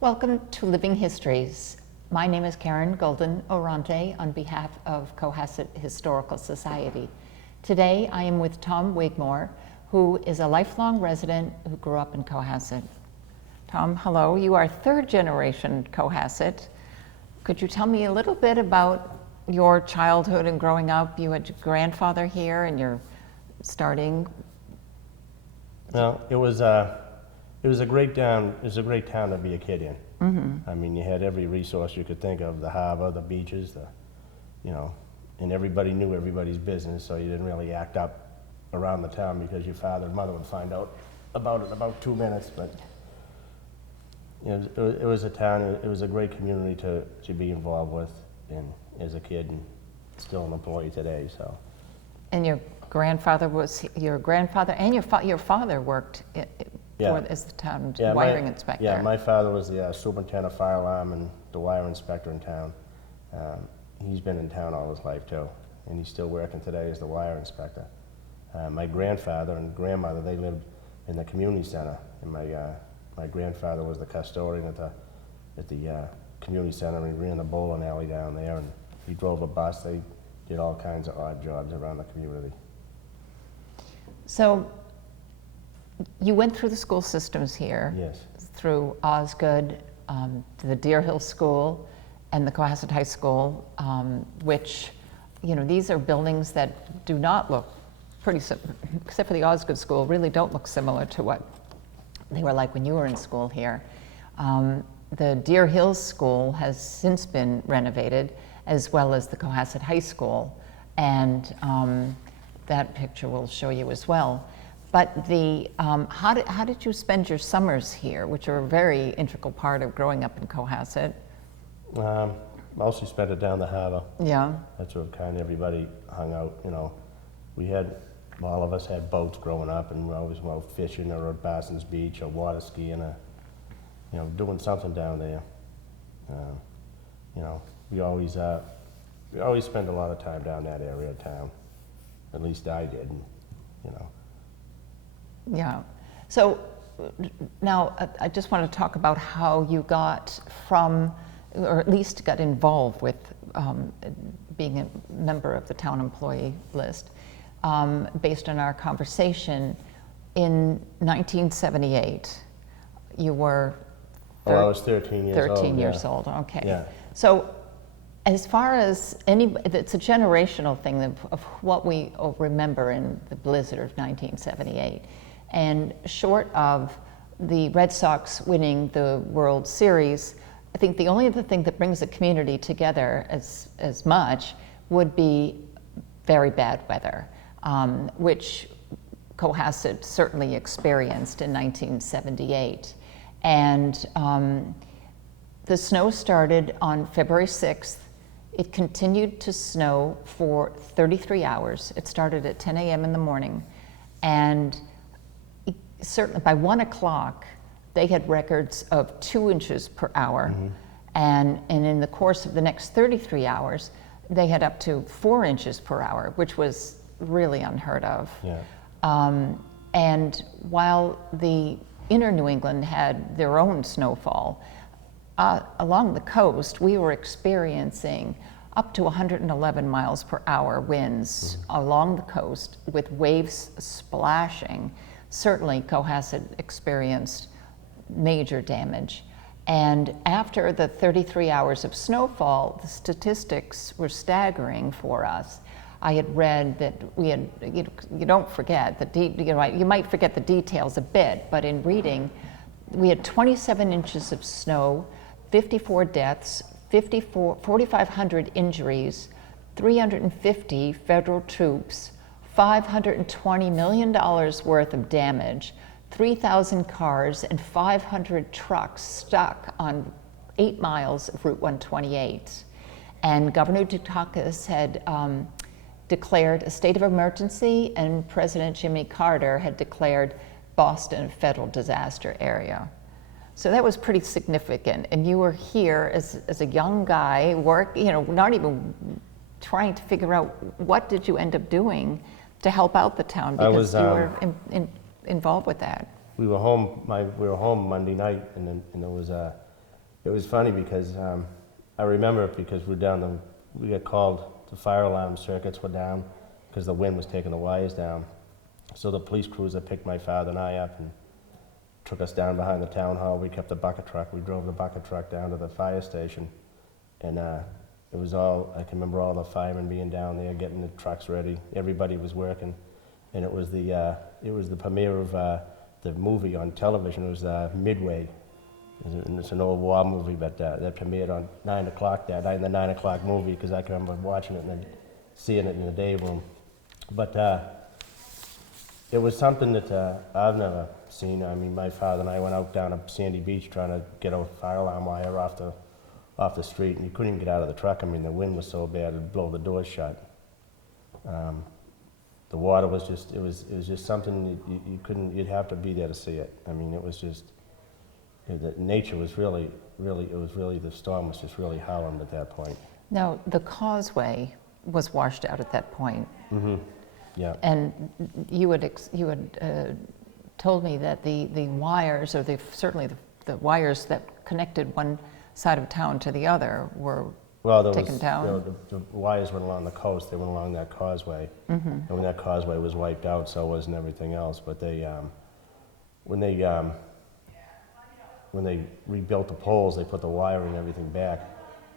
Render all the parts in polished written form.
Welcome to Living Histories. My name is Karen Golden Oronte on behalf of Cohasset Historical Society. Today I am with Tom Wigmore, who is a lifelong resident who grew up in Cohasset. Tom, hello. You are third generation Cohasset. Could you tell me a little bit about your childhood and growing up? You had your grandfather here and you're starting. Well, it was a great town. It was a great town to be a kid in. I mean, you had every resource you could think of: the harbor, the beaches, and everybody knew everybody's business. So you didn't really act up around the town because your father and mother would find out about it in about 2 minutes. But it was a town. It was a great community to be involved with, and as a kid, and still an employee today. So. And your grandfather and your father worked as the town wiring inspector. Yeah, my father was the superintendent of fire alarm and the wire inspector in town. He's been in town all his life too, and he's still working today as the wire inspector. My grandfather and grandmother, they lived in the community center, and my grandfather was the custodian at the community center, and he ran the bowling alley down there, and he drove a bus. They did all kinds of odd jobs around the community. So you went through the school systems here. Yes. Through Osgood, the Deer Hill School, and the Cohasset High School, which, these are buildings that do not look except for the Osgood School, really don't look similar to what they were like when you were in school here. The Deer Hill School has since been renovated, as well as the Cohasset High School, and that picture will show you as well. But how did you spend your summers here, which are a very integral part of growing up in Cohasset? Mostly spent it down the harbor. Yeah. That's where kind of everybody hung out. All of us had boats growing up, and we always went out fishing or at Barson's Beach or water skiing, doing something down there. We always spent a lot of time down that area of town. At least I did. Yeah. So now I just want to talk about how you got from, or at least got involved with being a member of the town employee list. Based on our conversation, in 1978, you were I was 13 years old. 13 years old, okay. Yeah. So as far as it's a generational thing of what we remember in the blizzard of 1978. And short of the Red Sox winning the World Series, I think the only other thing that brings the community together as much would be very bad weather, which Cohasset certainly experienced in 1978. And the snow started on February 6th. It continued to snow for 33 hours. It started at 10 a.m. in the morning, and certainly by 1 o'clock, they had records of 2 inches per hour. And in the course of the next 33 hours, they had up to 4 inches per hour, which was really unheard of. Yeah. And while the inner New England had their own snowfall, along the coast, we were experiencing up to 111 miles per hour winds along the coast with waves splashing. Certainly, Cohasset experienced major damage. And after the 33 hours of snowfall, the statistics were staggering for us. I had read that we had, you don't forget, you might forget the details a bit, but in reading, we had 27 inches of snow, 54 deaths, 4,500 injuries, 350 federal troops, $520 million worth of damage, 3,000 cars and 500 trucks stuck on 8 miles of Route 128. And Governor Dukakis had declared a state of emergency, and President Jimmy Carter had declared Boston a federal disaster area. So that was pretty significant. And you were here as a young guy, not even trying to figure out what did you end up doing to help out the town, because you were involved with that. We were home Monday night, and it was it was funny because I remember it because we got called, the fire alarm circuits were down because the wind was taking the wires down. So the police cruiser picked my father and I up and took us down behind the town hall. We kept the bucket truck. We drove the bucket truck down to the fire station. And it was all, I can remember all the firemen being down there, getting the trucks ready. Everybody was working. And it was the premiere of the movie on television. It was Midway. It's an old war movie, but that premiered on 9 o'clock that night, in the 9 o'clock movie, because I can remember watching it and then seeing it in the day room. But it was something that I've never seen. I mean, my father and I went out down to Sandy Beach trying to get a fire alarm wire off the street, and you couldn't even get out of the truck. I mean, the wind was so bad it'd blow the doors shut. The water was just, it was just something you couldn't, you'd have to be there to see it. I mean, it was just, the nature was really, the storm was just really howling at that point. Now, the causeway was washed out at that point. Mm-hmm. Yeah. And you had told me that the wires, or certainly the wires that connected one side of town to the other were taken down. The wires went along the coast. They went along that causeway. Mm-hmm. And when that causeway was wiped out, so wasn't everything else. But when they rebuilt the poles, they put the wiring and everything back.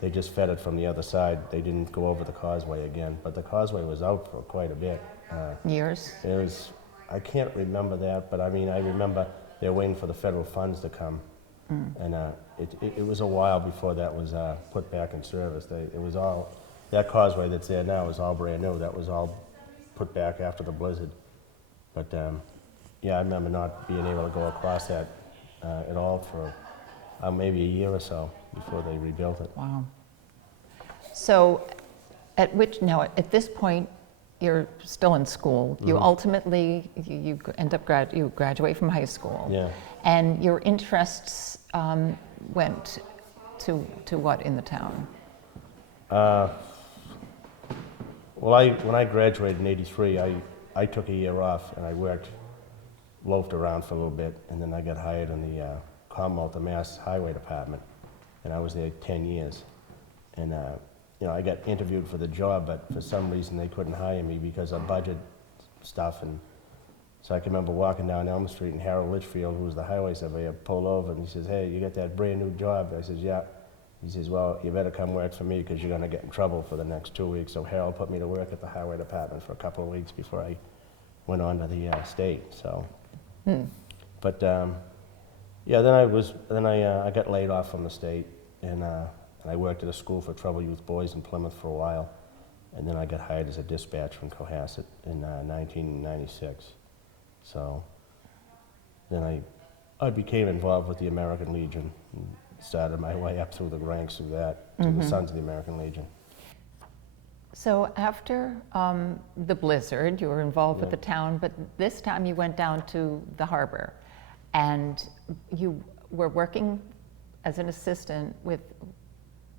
They just fed it from the other side. They didn't go over the causeway again. But the causeway was out for quite a bit. Years? I can't remember that, but I mean, I remember they were waiting for the federal funds to come. And it was a while before that was put back in service. It was all, that causeway that's there now is all brand new. That was all put back after the blizzard. But yeah, I remember not being able to go across that at all for maybe a year or so before they rebuilt it. Wow. So at this point, you're still in school. Mm-hmm. You ultimately, you end up you graduate from high school. Yeah. And your interests went to what in the town? Well, when I graduated in '83, I took a year off and I loafed around for a little bit, and then I got hired in the Commonwealth of Mass Highway Department, and I was there 10 years. And I got interviewed for the job, but for some reason they couldn't hire me because of budget stuff. And so I can remember walking down Elm Street, and Harold Litchfield, who was the highway surveyor, pulled over and he says, "Hey, you got that brand new job?" I says, "Yeah." He says, "Well, you better come work for me because you're going to get in trouble for the next 2 weeks." So Harold put me to work at the highway department for a couple of weeks before I went on to the state. So, but yeah, then I got laid off from the state, and I worked at a school for troubled youth boys in Plymouth for a while, and then I got hired as a dispatcher in Cohasset in 1996. So then I became involved with the American Legion and started my way up through the ranks of that to the Sons of the American Legion. So after the blizzard, you were involved with the town, but this time you went down to the harbor, and you were working as an assistant with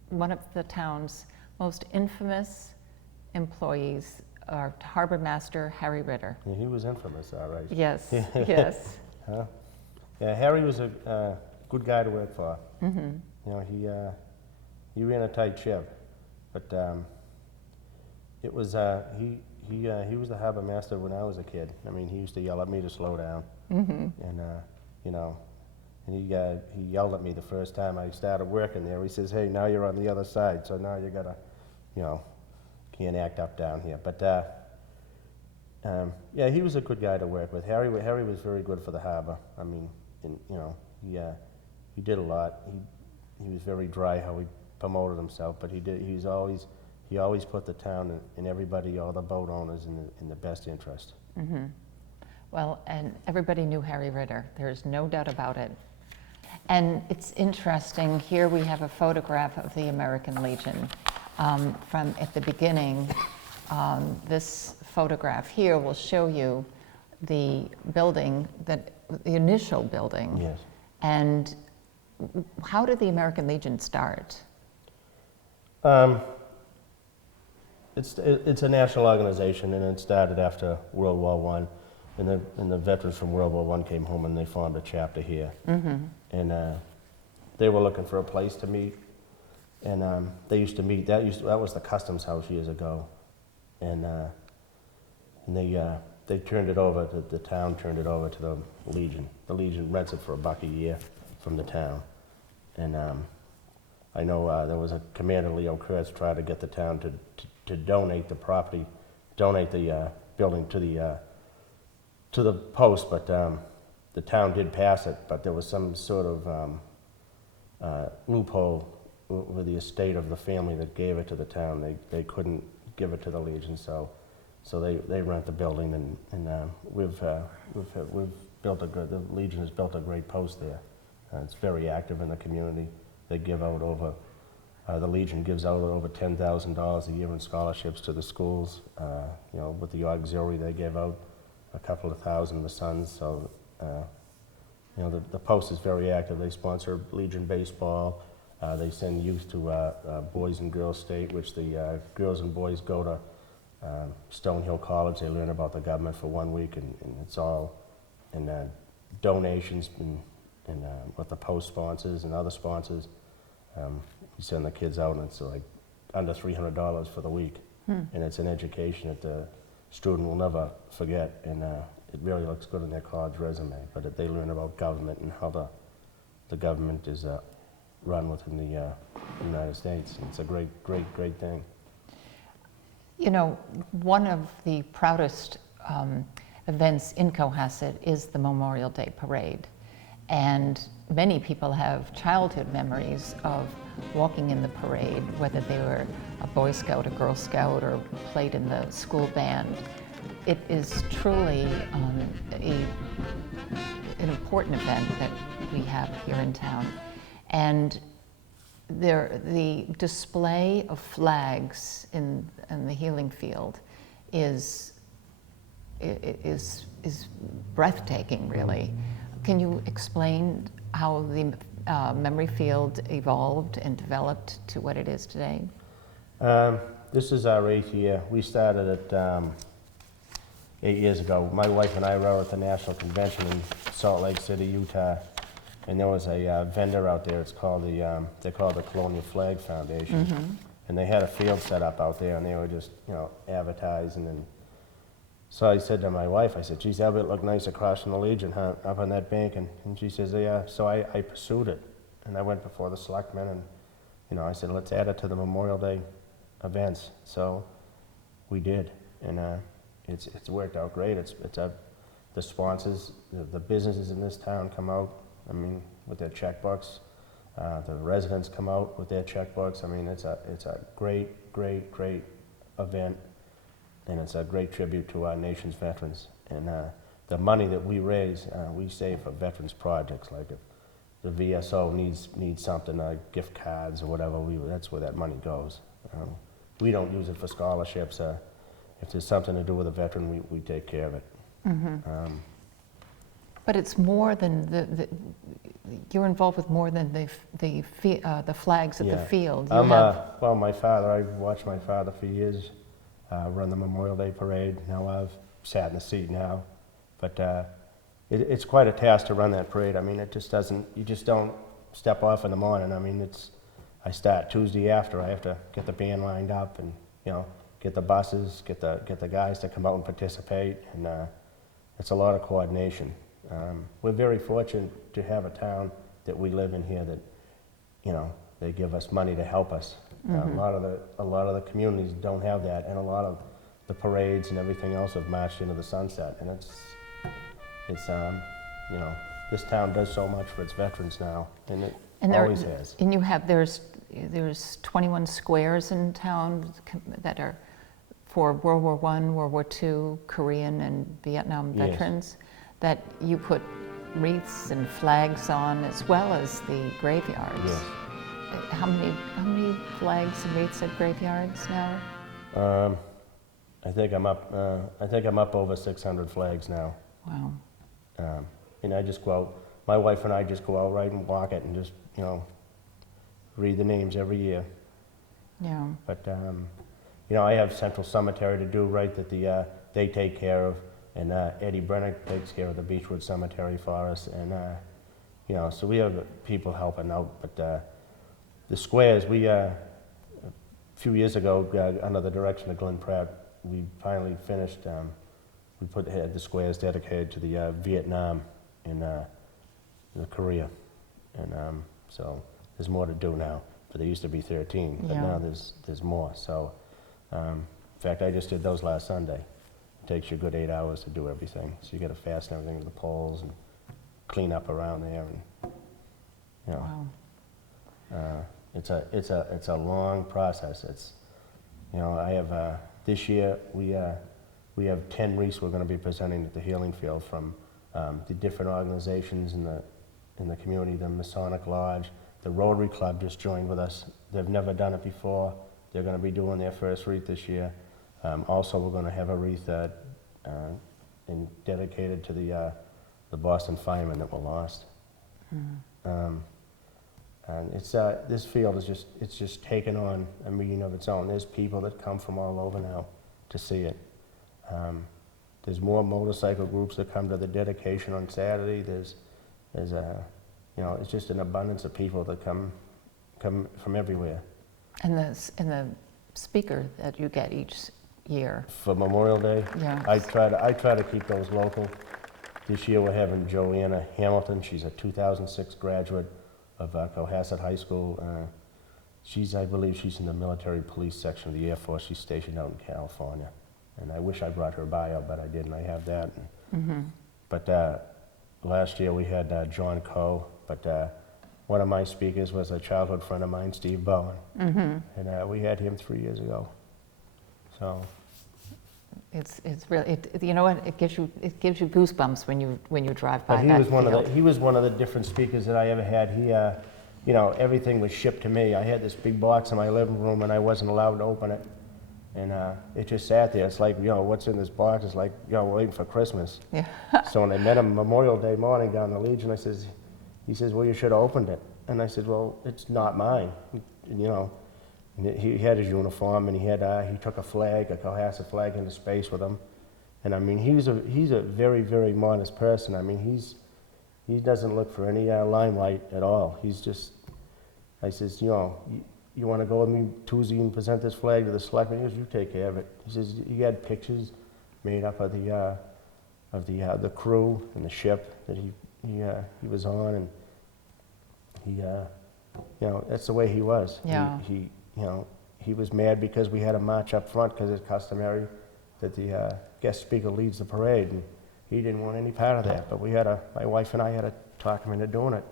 one of the town's most infamous employees, our harbor master, Harry Ritter. Yeah, he was infamous, all right. Yes, yes. Huh? Yeah, Harry was a good guy to work for. Mm-hmm. You know, he ran a tight ship, but it was he was the harbor master when I was a kid. I mean, he used to yell at me to slow down, and you know. And he yelled at me the first time I started working there. He says, "Hey, now you're on the other side, so now you gotta, can't act up down here." But yeah, he was a good guy to work with. Harry was very good for the harbor. I mean, he did a lot. He was very dry how he promoted himself, but he always put the town and everybody, all the boat owners, in the best interest. Mm-hmm. Well, and everybody knew Harry Ritter. There's no doubt about it. And it's interesting, here we have a photograph of the American Legion from at the beginning. This photograph here will show you the building, the initial building. Yes. And how did the American Legion start? It's a national organization, and it started after World War I. And the veterans from World War I came home and they formed a chapter here. Mm-hmm. And they were looking for a place to meet, and they used to meet. That was the Customs House years ago, and they turned it over. The town turned it over to the Legion. The Legion rents it for $1 a year from the town, and I know there was a Commander Leo Kurtz tried to get the town to donate the property, donate the building to the post, but the town did pass it, but there was some sort of loophole with the estate of the family that gave it to the town. They couldn't give it to the Legion, so they rent the building, and we've built the Legion has built a great post there. It's very active in the community. They give out over, the Legion gives out over $10,000 a year in scholarships to the schools. You know, with the auxiliary, they give out a couple of thousand, the Sons. So, you know, the post is very active. They sponsor Legion baseball. They send youth to Boys and Girls State, which the girls and boys go to Stonehill College. They learn about the government for 1 week, and it's all in donations and what the post sponsors and other sponsors. You send the kids out, and it's like under $300 for the week, and it's an education that the student will never forget, and it really looks good in their college resume. But they learn about government and how the government is run within the United States. And it's a great thing. You know, one of the proudest events in Cohasset is the Memorial Day Parade. And many people have childhood memories of walking in the parade, whether they were a Boy Scout, a Girl Scout, or played in the school band. It is truly an important event that we have here in town. And the display of flags in the Healing Field is breathtaking, really. Can you explain how the memory field evolved and developed to what it is today? This is our 8th year. We started it 8 years ago. My wife and I were at the National Convention in Salt Lake City, Utah, and there was a vendor out there. It's called they call it the Colonial Flag Foundation, and they had a field set up out there, and they were just advertising. And so I said to my wife, I said, geez, that would look nice across from the Legion, huh, up on that bank. And she says, yeah. So I pursued it, and I went before the selectmen, and I said, let's add it to the Memorial Day events. So we did, and it's worked out great. The sponsors, the businesses in this town come out, I mean, with their checkbooks. The residents come out with their checkbooks. I mean, it's a great event. And it's a great tribute to our nation's veterans. And the money that we raise, we save for veterans projects. Like if the VSO needs something, gift cards or whatever, that's where that money goes. We don't use it for scholarships. If there's something to do with a veteran, we take care of it. But it's more than you're involved with more than the flags at the field. Well, my father, I've watched my father for years. Run the Memorial Day Parade. Now I've sat in the seat now, but it's quite a task to run that parade. I mean, you just don't step off in the morning. I mean, I start Tuesday after. I have to get the band lined up and get the buses, get the guys to come out and participate, and it's a lot of coordination. We're very fortunate to have a town that we live in here that they give us money to help us. A lot of the communities don't have that, and a lot of the parades and everything else have marched into the sunset. And it's this town does so much for its veterans now, and it always has. And there's 21 squares in town that are for World War I, World War II, Korean and Vietnam veterans that you put wreaths and flags on, as well as the graveyards. Yes. How many flags and wreaths at graveyards now? I think I'm up over 600 flags now. Wow. And I just go out. My wife and I just go out right and walk it and just read the names every year. Yeah. But I have Central Cemetery to do right that they take care of, and Eddie Brenner takes care of the Beechwood Cemetery for us, and you know, so we have people helping out. But the squares, we a few years ago, under the direction of Glenn Pratt, we finally finished. We had the squares dedicated to the Vietnam and the Korea, and so there's more to do now. But there used to be 13, but Yeah. now there's more. So, in fact, I just did those last Sunday. It takes you a good 8 hours to do everything. So you got to fasten everything to the poles and clean up around there, and you know, Wow. it's a long process. It's, you know, I have this year we have 10 wreaths we're going to be presenting at the Healing Field from the different organizations in the community. The Masonic Lodge, the Rotary Club just joined with us. They've never done it before. They're going to be doing their first wreath this year. Also, we're going to have a wreath dedicated to the Boston firemen that were lost. And it's this field is just taken on a meaning of its own. There's people that come from all over now to see it. There's more motorcycle groups that come to the dedication on Saturday. There's you know, it's just an abundance of people that come from everywhere. And the speaker that you get each year. For Memorial Day, Yeah. I try to keep those local. This year we're having Joanna Hamilton. She's a 2006 graduate of Cohasset High School. I believe she's in the military police section of the Air Force. She's stationed out in California. And I wish I brought her bio, but I didn't. I have that. But last year we had John Coe, but one of my speakers was a childhood friend of mine, Steve Bowen. And we had him 3 years ago. So It's really, you know what, it gives you goosebumps when you drive by but that he was one of the different speakers that I ever had. He you know, everything was shipped to me. I had this big box in my living room and I wasn't allowed to open it. And it just sat there. It's like, you know, what's in this box? It's like, you know, waiting for Christmas. Yeah. So when I met him Memorial Day morning down the Legion, he says, well, you should have opened it. And I said, well, it's not mine. And, you know, and he had his uniform and he took a Cohasset flag into space with him. And I mean, he's a very, very modest person. I mean, he doesn't look for any limelight at all. He's just, I says, you know, you want to go with me Tuesday and present this flag to the selectmen? He goes, you take care of it. He says he had pictures made up of the crew and the ship that he was on, and he you know, that's the way he was. Yeah. He you know, he was mad because we had a march up front because it's customary that the guest speaker leads the parade, and he didn't want any part of that. But my wife and I had to talk him into doing it.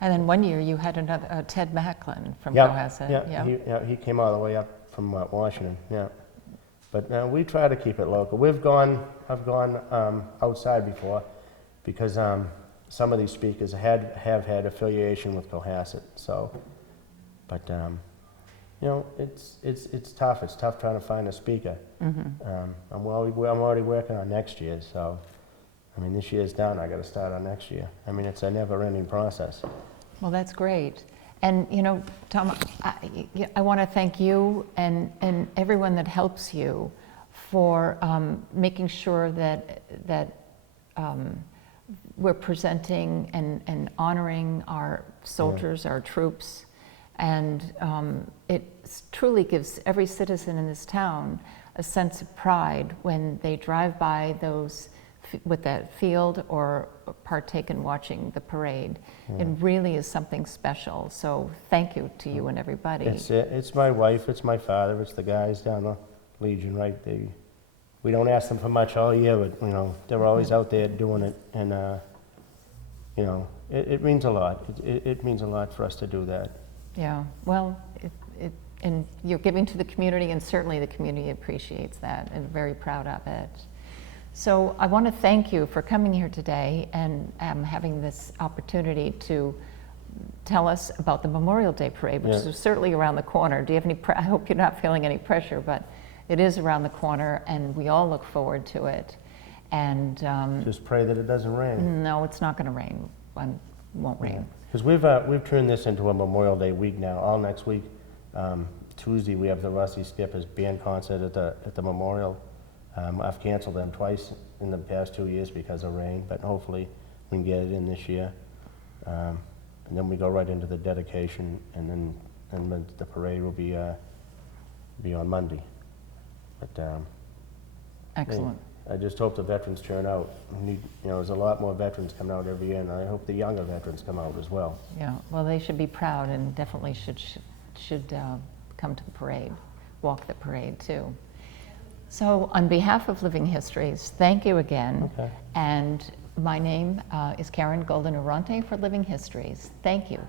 And then one year you had another, Ted Macklin from Yeah, Cohasset. he came all the way up from Washington, yeah. But we try to keep it local. I've gone outside before because some of these speakers have had affiliation with Cohasset. So, but you know, it's tough. It's tough trying to find a speaker. I'm already working on next year. So, I mean, this year's done. I got to start on next year. I mean, it's a never-ending process. Well, that's great. And, you know, Tom, I want to thank you and everyone that helps you for making sure that we're presenting and honoring our soldiers, our troops. And it truly gives every citizen in this town a sense of pride when they drive by those with that field or partake in watching the parade. It really is something special. So thank you to you and everybody. It's my wife, it's my father, it's the guys down the Legion, right? We don't ask them for much all year, but you know, they're always out there doing it, and you know, it means a lot. It means a lot for us to do that. Yeah, well, and you're giving to the community, and certainly the community appreciates that and very proud of it. So I want to thank you for coming here today and having this opportunity to tell us about the Memorial Day Parade, which is certainly around the corner. Do you have any, I hope you're not feeling any pressure, but it is around the corner and we all look forward to it. And just pray that it doesn't rain. No, it's not going to rain. It won't rain. Because we've turned this into a Memorial Day week now. All next week, Tuesday we have the Rusty Skippers band concert at the Memorial. I've canceled them twice in the past 2 years because of rain, but hopefully we can get it in this year. And then we go right into the dedication, and then the parade will be on Monday. But Excellent. I just hope the veterans turn out. There's a lot more veterans coming out every year, and I hope the younger veterans come out as well. Yeah, well, they should be proud and definitely should come to the parade, walk the parade too. So on behalf of Living Histories, thank you again. Okay. And my name is Karen Golden Oronte for Living Histories. Thank you.